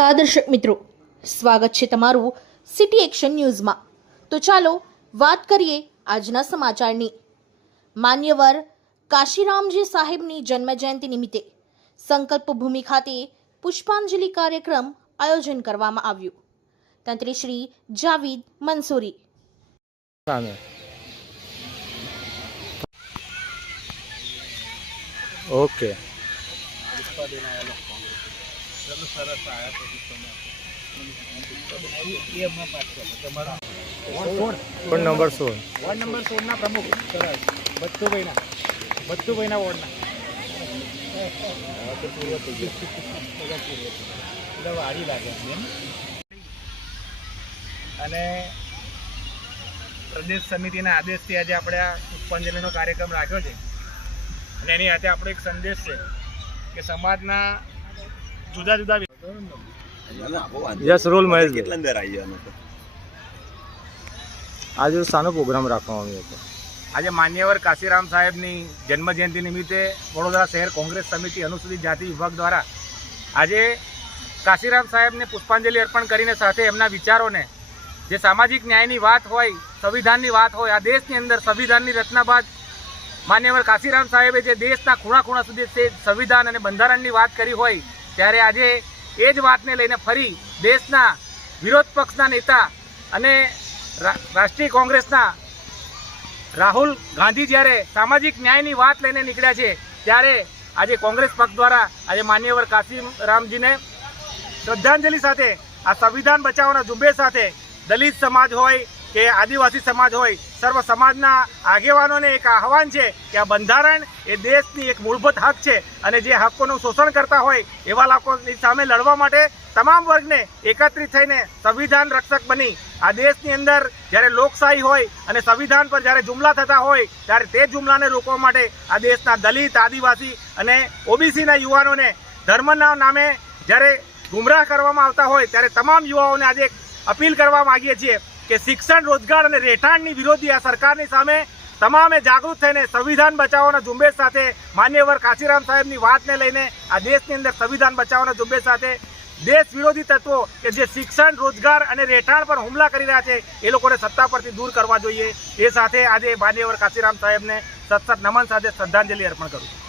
નમસ્કાર દર્શક મિત્રો, સ્વાગત છે તમારું સિટી એક્શન ન્યૂઝમાં। તો ચાલો વાત કરીએ આજના સમાચારની। માન્યવર કાશીરામજી સાહેબની જન્મજયંતિ નિમિત્તે સંકલ્પ ભૂમિ ખાતે પુષ્પાંજલિ કાર્યક્રમ આયોજન કરવામાં આવ્યું। તંત્રી Shri Javid Mansuri. Okay ward number 16 ના પ્રમુખ સરસ બચ્ચુભાઈના વોર્ડના વાડી લાગે અને પ્રદેશ સમિતિના આદેશથી આજે આપણે આ પુષ્પાંજલિનો કાર્યક્રમ રાખ્યો છે અને એની સાથે આપણો એક સંદેશ છે કે સમાજના જુદા જુદા યસ રોલ મહેશ કેટલા અંદર આવી જવાનો આજે સાનો પ્રોગ્રામ રાખવામાં આવ્યો હતો। આજે માન્યવર કાશીરામ સાહેબની જન્મજયંતિ નિમિત્તે વડોદરા શહેર કોંગ્રેસ સમિતિ અનુસૂચિત જાતિ વિભાગ દ્વારા આજે કાશીરામ સાહેબને પુષ્પાંજલિ અર્પણ કરીને સાથે એમના વિચારોને જે સામાજિક ન્યાયની વાત હોય, સંવિધાનની વાત હોય, આ દેશની અંદર સંવિધાનની રચના બાદ માન્યવર કાશીરામ સાહેબે જે દેશના ખૂણા ખૂણા સુધી સંવિધાન અને બંધારણની વાત કરી હોય, ત્યારે આજે એ જ વાતને લઈને ફરી દેશના વિરોધ પક્ષના નેતા અને રાષ્ટ્રીય કોંગ્રેસના રાહુલ ગાંધી જ્યારે સામાજિક ન્યાયની વાત લઈને નીકળ્યા છે, ત્યારે આજે કોંગ્રેસ પક્ષ દ્વારા આજે માન્યવર કાશીરામજીને શ્રદ્ધાંજલિ સાથે આ સંવિધાન બચાવવાના ઝુંબેશ સાથે દલિત સમાજ હોય કે આદિવાસી સમાજ હોય, સર્વ સમાજના આગેવાનોને એક આહવાન છે કે આ બંધારણ એ દેશની એક મૂળભૂત હક છે અને જે હકોનું શોષણ કરતા હોય એવા લોકોની સામે લડવા માટે તમામ વર્ગને એકત્રિત થઈને સંવિધાન રક્ષક બની આ દેશની અંદર જ્યારે લોકશાહી હોય અને સંવિધાન પર જ્યારે જુમલા થતા હોય ત્યારે તે જુમલાને રોકવા માટે આ દેશના દલિત, આદિવાસી અને ઓબીસીના યુવાનોને ધર્મના નામે જ્યારે ગુમરાહ કરવામાં આવતા હોય ત્યારે તમામ યુવાઓને આજે અપીલ કરવા માગીએ છીએ કે શિક્ષણ, રોજગાર અને રહેઠાણની વિરોધી આ સરકારની સામે તમામે જાગૃત થઈને સંવિધાન બચાવવાના ઝુંબેશ સાથે માન્યવર કાશીરામ સાહેબની વાતને લઈને આ દેશની અંદર સંવિધાન બચાવવાના ઝુંબેશ સાથે દેશ વિરોધી તત્વો કે જે શિક્ષણ, રોજગાર અને રહેઠાણ પર હુમલા કરી રહ્યા છે એ લોકોને સત્તા પરથી દૂર કરવા જોઈએ। એ સાથે આજે માન્યવર કાશીરામ સાહેબને સતત નમન સાથે શ્રદ્ધાંજલિ અર્પણ કરું છું।